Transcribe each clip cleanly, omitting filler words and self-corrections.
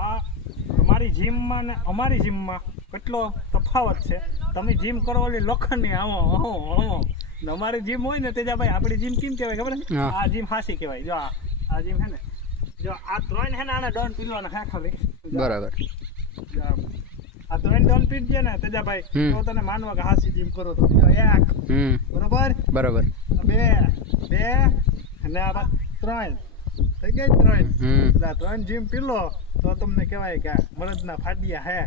આ તમારી જીમમાં ને અમારી જીમમાં કેટલો તફાવત છે. તમે જીમ કરો ઓલી લોખંડની આવો ને અમારી જીમ હોય ને તેજાભાઈ આપણી જીમ કેમ કહેવાય ખબર છે? આ જીમ હાસી કહેવાય. જો આ જીમ હે ને, જો આ ત્રણ હે ને આને ડોન પીલવાના હે ખાલી. બરાબર. આ ત્રણ ડોન પીટ છે ને તેજાભાઈ, તો તને માનવા કે હાસી જીમ કરો તો. એક બરોબર બરાબર, બે અને આ ત્રણ થઈ ગઈ. ત્રણ જીમ પીલો તો તમને કહેવાય કે મરદના ફાડિયા હે.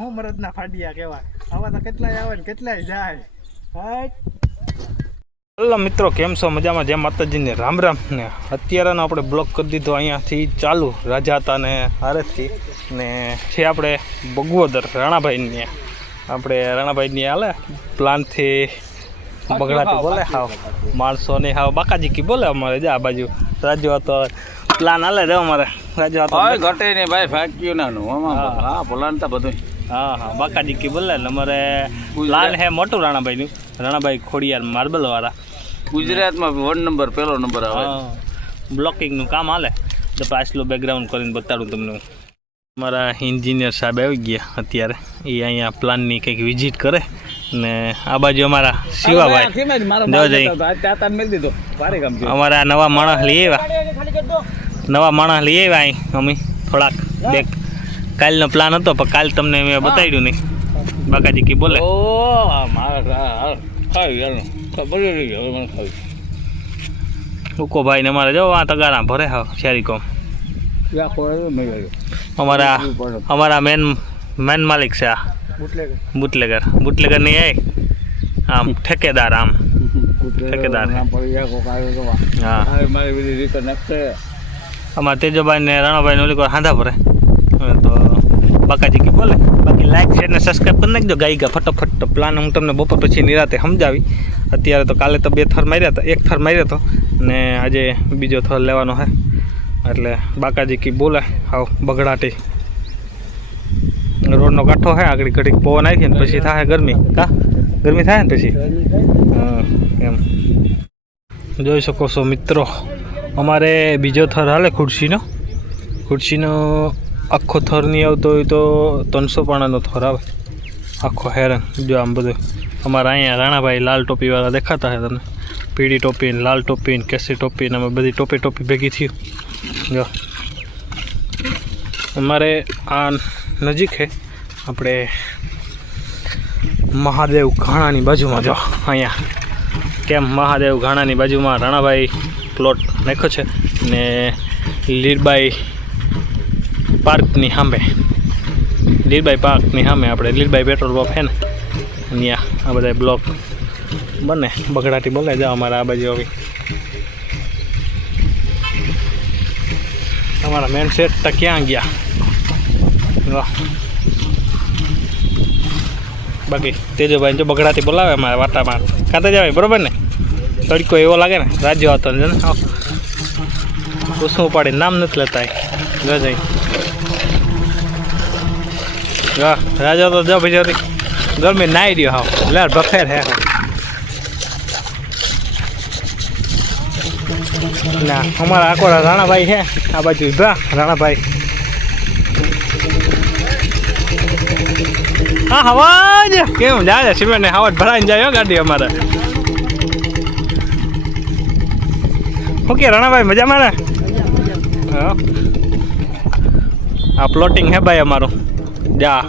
હું મરદના ફાડિયા કહેવાય. આવા તો કેટલાય આવે ને કેટલાય જાય. હલો મિત્રો, કેમ છો? મજામાં? જય માતાજીને રામ રામ. ને અત્યારે આપણે બ્લોક કરી દીધો અહીંયાથી ચાલુ રાજાતા ને હારેથી ને છે આપણે બગવદર રાણાભાઈની. આપણે રાણાભાઈની હાલે પ્લાનથી બગડાટી બોલે હાવ માણસો ને હાવ બાકાજી કી બોલે. અમારે જા આ બાજુ રાજુ હતો પ્લાન હાલે રે અમારે રાજુ હતો ઘટે ને ભાઈ ફાક્યું નાનું હા પ્લાન તો બધું હા બાકાજી કી બોલે. અમારે પ્લાન હે મોટું રાણાભાઈનું, રાણાભાઈ ખોડિયાર માર્બલ વાળા. ગુજરાતમાં 1 નંબર પહેલો નંબર આવે. બ્લોકિંગનું કામ હાલે તો પાછલું બેકગ્રાઉન્ડ કરીને બતાડું તમને. મારા એન્જિનિયર સાહેબ આવી ગયા અત્યારે. એ અહીંયા પ્લાનની કંઈક વિઝિટ કરે ને આ બાજુ અમારા શિવાભાઈ અમારા નવા માણસ લઈ આવ્યા અહીં અમે થોડાક બેક. કાલનો પ્લાન હતો પણ કાલ તમને મેં બતાવ્યું નહીં. બાકાજી કી બોલે ઉકો ભાઈ ને અમારે જો આ તગારા ભરે હા શેરી કોમ. અમારા મેન માલિક છે આ બુટલેગર નહીં આય આમ ઠેકેદાર. આમ ઠેકેદાર હા. અમારા તેજોભાઈ ને રાણાભાઈ ને ઓલી કોઈ હાંધા ભરે તો બાકાજી કી બોલે. બાકી લાઈક શેર ને સબસ્ક્રાઈબ કરી નાખજો. ગાઈ ગા ફટોફટ પ્લાન હું તમને બપોર પછી નિરાતે સમજાવી. અત્યારે તો કાલે તો 2 થર માર્યા હતા, 1 થર માર્યો હતો ને આજે બીજો થર લેવાનો છે. એટલે બાકાજી કી બોલે હાવ બગડાટી. રોડનો કાંઠો છે, આગળ ઘડીક પવન આવી ને પછી થાય ગરમી. ગરમી થાય ને પછી એમ જોઈ શકો છો મિત્રો. અમારે બીજો થર હાલે ખુરશીનો આખો થર નહીં આવતો હોય તો 300 પાણાનો થર આવે આખો. હેરાન જો આમ બધું. અમારા અહીંયા રાણાભાઈ લાલ ટોપીવાળા દેખાતા છે તમને. પીળી ટોપી ને લાલ ટોપી ને કેસરી ટોપી ને અમે બધી ટોપી ભેગી થયું. જો અમારે આ નજીક છે આપણે મહાદેવ ઘાણાની બાજુમાં. જો અહીંયા કેમ મહાદેવ ઘાણાની બાજુમાં રાણાભાઈ પ્લોટ નાખ્યો છે ને લીરબાઈ પાર્કની સામે આપણે લીરબાઈ પેટ્રોલ પંપ છે ને અહીંયા આ બધા બ્લોક બને. બગડાટી બોલે જાઓ અમારા આ બાજુ આવી. તમારા મેન સેટ તો ક્યાં ગયા? બાકી તેજોભાઈ જો બગડાટી બોલાવે અમારે વાટામાં કાંતા જવાય બરોબર ને. તડકો એવો લાગે ને. રાજ્યો હતો ને ઉસું પાડી નામ નથી લેતા જઈ. રાજા તો જો ભાઈ ગરમી નાઈ રહ્યો હાવ લેર બફેર હે ના. અમારા આકોડા રાણાભાઈ છે આ બાજુ ઉભા. રાણાભાઈ હા હવાજ કેમ જાય સિમેન્ટ ને હવાજ ભરાઈને જાય ગાડી અમારે. ઓકે રાણાભાઈ મજામાં ને? હા આ પ્લોટિંગ હે ભાઈ અમારું. જા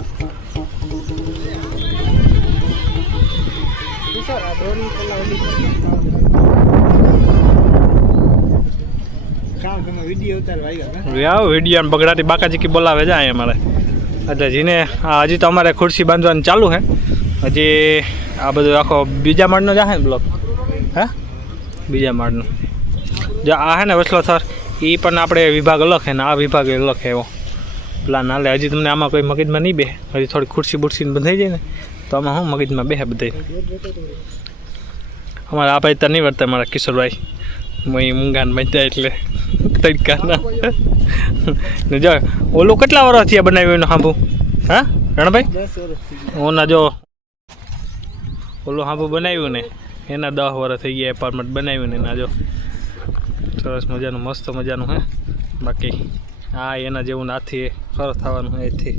વિડીયો બગડાટી બાકાજી કી બોલાવે જાય અમારે. એટલે જીને હજી તો અમારે ખુરશી બાંધવાનું ચાલુ છે. હજી આ બધું આખો બીજા માળનો જ ને બ્લોક. હે બીજા માળનું જો આ હે ને વસલો થર એ પણ આપણે વિભાગ અલગ છે ને આ વિભાગ અલગ છે એવો પ્લાન હાલે. હજી તમને આમાં કોઈ મગજમાં નહીં બેસે. હજી થોડી ખુરશી બુરશીને બંધાઈ જાય ને તો આમાં શું મગજમાં બેસે બધા. અમારા આ ભાઈ તો નહીં વર્તા મારા કિશોરભાઈ મૂંગાને બાંધ્યા એટલે તડકાના ને. જો ઓલું કેટલા વર્ષ થયા બનાવ્યું એનું હાંભું? હા રણભાઈ ઓના જો ઓલું હાંભું બનાવ્યું ને એના 10 વર્ષ થઈ ગયા. એપાર્ટમેન્ટ બનાવ્યું ને એના જો સરસ મજાનું મસ્ત મજાનું હે. બાકી હા એના જેવું નાથી ખરો થવાનું એથી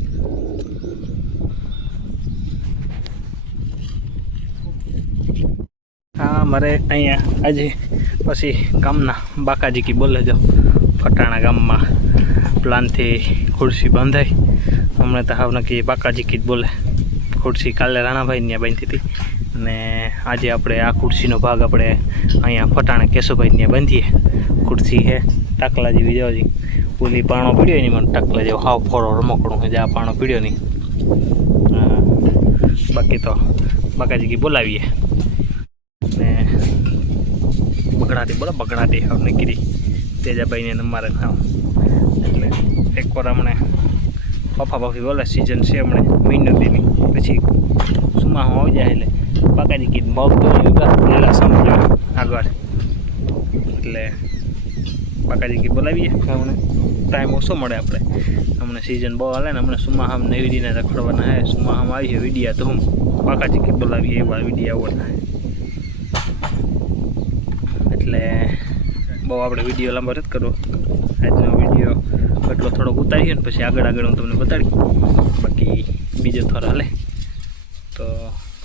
હા મારે અહીંયા આજે પછી ગામના બાકાજી કી બોલે જાઓ ફટાણા ગામમાં પ્લાનથી ખુરશી બાંધાઈ હમણાં તો હાવ નક્કી બાકાજી કી જ બોલે ખુરશી કાલે રાણાભાઈ ત્યાં બાંધી હતી અને આજે આપણે આ ખુરશીનો ભાગ આપણે અહીંયા ફટાણે કેશુભાઈ ત્યાં બાંધીએ ખુરશી છે ટાકલા જેવી જોજી ઓલી પાણો પીડ્યો નહીં મને ટાકલા જેવો હાવ ફોડો રમકડું છે જે આ પાણો પીડ્યો નહીં બાકી તો બાકાજી કી બોલાવીએ ને બગડાટી બોલો બગડાટી હાવ નીકળી તેજાભાઈને મારે હાવ એટલે એકવાર હમણે પપ્પા બાફી બોલે સિઝન છે હમણે મહિનો દીની પછી સુમાહું આવી જાય એટલે બાકાજી કીધું ભાવ તો લીલા સમજો આગળ એટલે બાકાજી કી બોલાવીએ હમણે ટાઈમ ઓછો મળે આપણે હમણાં સિઝન બહુ હાલે ને હમણાં સુમાહામ ને વિડીને રખડવાના હે સુમાહામ આવી છે વિડીયા તો હું બાકાજી કી બોલાવીએ એવા વિડીયા આવડના એટલે બહુ આપણે વિડીયો લાંબો નથી કરવો આજનો વિડીયો એટલો થોડોક ઉતારીએ ને પછી આગળ હું તમને બતાડી બાકી બીજો થોડો હાલે તો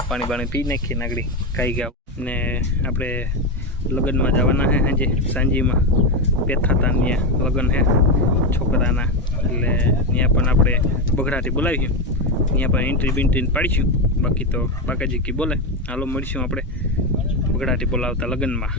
પાણી બાણી પી નાખીએ નાગડી ખાઈ ગયા ને આપણે લગ્નમાં જવાના છે સાંજે સાંજીમાં પેથાતા ત્યાં લગ્ન છે છોકરાના એટલે ત્યાં પણ આપણે બગડાટી બોલાવીશું ત્યાં પણ એન્ટ્રી બેન્ટ્રી પાડીશું બાકી તો બાકાજી કી બોલે હાલો મળીશું આપણે બગડાટી બોલાવતા લગ્નમાં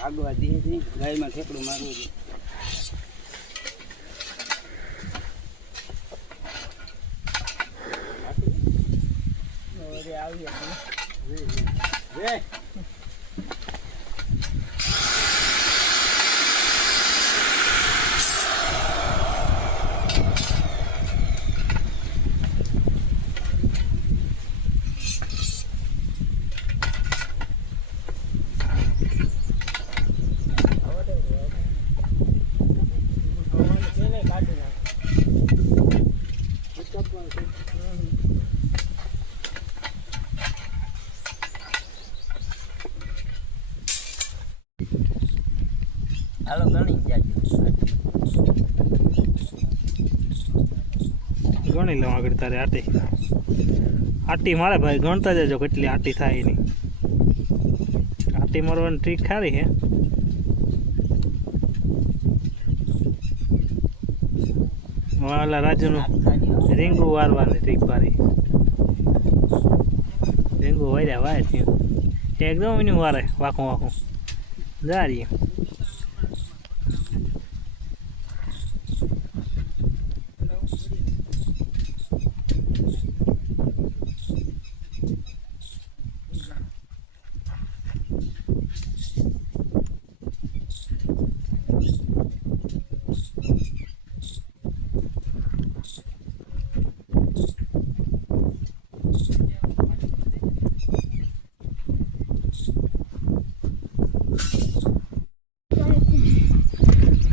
આગવા દી ગાયમાં ઠેકડું મારવું છે હાલો ગણી ગણી લઉં આગળ તારે આટી મારે ભાઈ ગણતા જજો કેટલી આટી થાય એની આટી મારવાની ટ્રીક ખારી હે વાલા રાજુનું રીંગુ વારવાની ટ્રીક પારી રીંગુ વાર્યા વાય થયું એકદમ એનું વારે વાખું જા રહી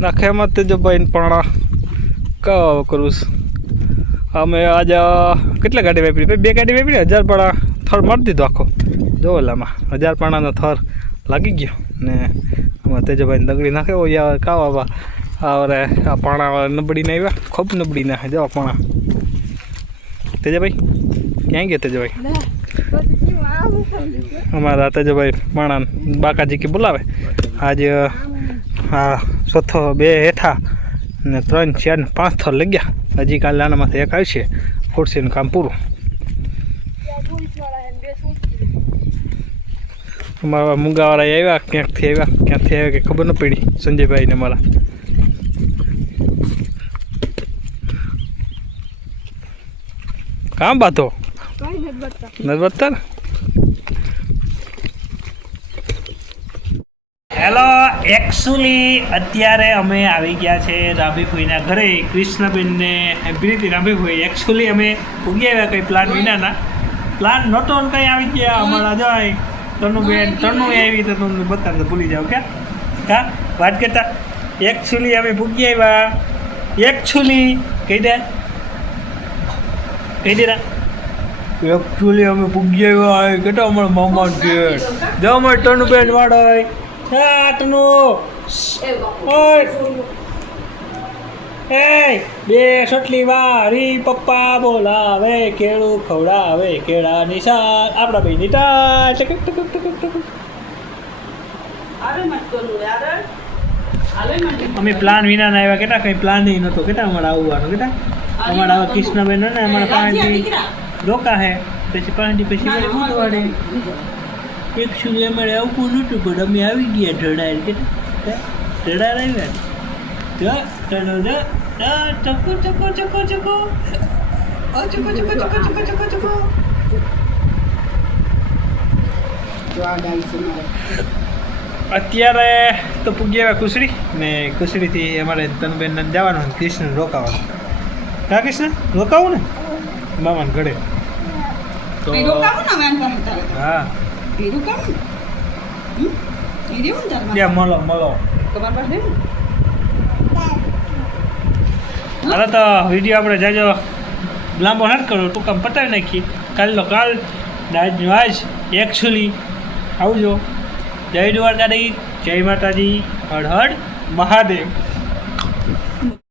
નાખેમાં તેજભાઈ પણ કહો કરું છું. અમે આજે કેટલા ગાડી વાપરી? 2 ગાડી વાપરી. 1000 પાણા થર મારી દીધો આખો. જો ઓલામાં 1000 પાણાનો થર લાગી ગયો ને આમાં તેજભાઈને દગડી નાખે યાર કાવા આવરે આ પાણા નબળીને આવ્યા. ખૂબ નબળી નાખે જો પાણા. તેજભાઈ ક્યાં ગયા તેજભાઈ? અમારા તેજભાઈ પાણા બાકાજી કે બોલાવે. આજે હા ચોથો 2 હેઠા ને 3 4 ને 5 થર લઈ ગયા. હજી કાલે આનામાંથી એક આવશે. ખુરશીનું કામ પૂરું. અમારા મૂંગાવાળા આવ્યા ક્યાંકથી આવ્યા કે ખબર ન પડી સંજયભાઈને મારા. કામ બાતો નથી બતા ને. હેલો, એકચ્યુઅલી અત્યારે અમે આવી ગયા છે રાભીભાઈના ઘરે. કૃષ્ણબેનને પ્રીતિ રાભીભાઈ એકચ્યુઅલી અમે ઉગી આવ્યા કંઈ પ્લાન વિનાના. પ્લાન નહોતો ને કંઈ આવી ગયા અમારા જાય તનુબેન તનુ આવી તો તમને બતાવતા ભૂલી જાઓ કે કા વાત કરતા. એકચ્યુઅલી અમે ભૂગી આવ્યા. એકચ્યુઅલી કહી દે એકચ્યુઅલી અમે ભૂગી આવ્યા કેટલા અમારા મામા છે. જો અમારે તનુબેન વાળો હા તનુ એ બે સટલી વારી પપ્પા બોલાવે કેળું ખવડાવે કેળા નિશાન આપણા ભાઈ નીતા ટક ટક ટક ટક. અમે પ્લાન વિના ના આવ્યા. કેટલા કઈ પ્લાન નહીં નતો. કેટલા અમારે આવવાનું કેટલા અમારે આવા કૃષ્ણબેન ને અમારા પાણી રોકા હે પછી પાણી પછી મારે બુધવાડે એકચ્યુઅલી અમારે આવવું નહોતું પણ અમે આવી ગયા ઢળાય કેટલા ઢળા આવ્યા. ચકો ચકો ચકો ચકો ચકો ચકો ચકો ચકો ચકો ચકો. અત્યારે તો પૂગી આવ્યા કુસડી ને કુસડીથી અમારે તનુબેન જવાનું કૃષ્ણ રોકાવાનું. કા કૃષ્ણ રોકાવું ને મામાને ઘરે તો હા મળો હવે તો વિડીયો આપણે જાજો લાંબો નથી કરો ટૂંકામ પતાવી નાખીએ. કાલનો કાલ આજનો આજ. એકચ્યુઅલી આવજો. જય દ્વારકાધીશ, જય માતાજી, હર હર મહાદેવ.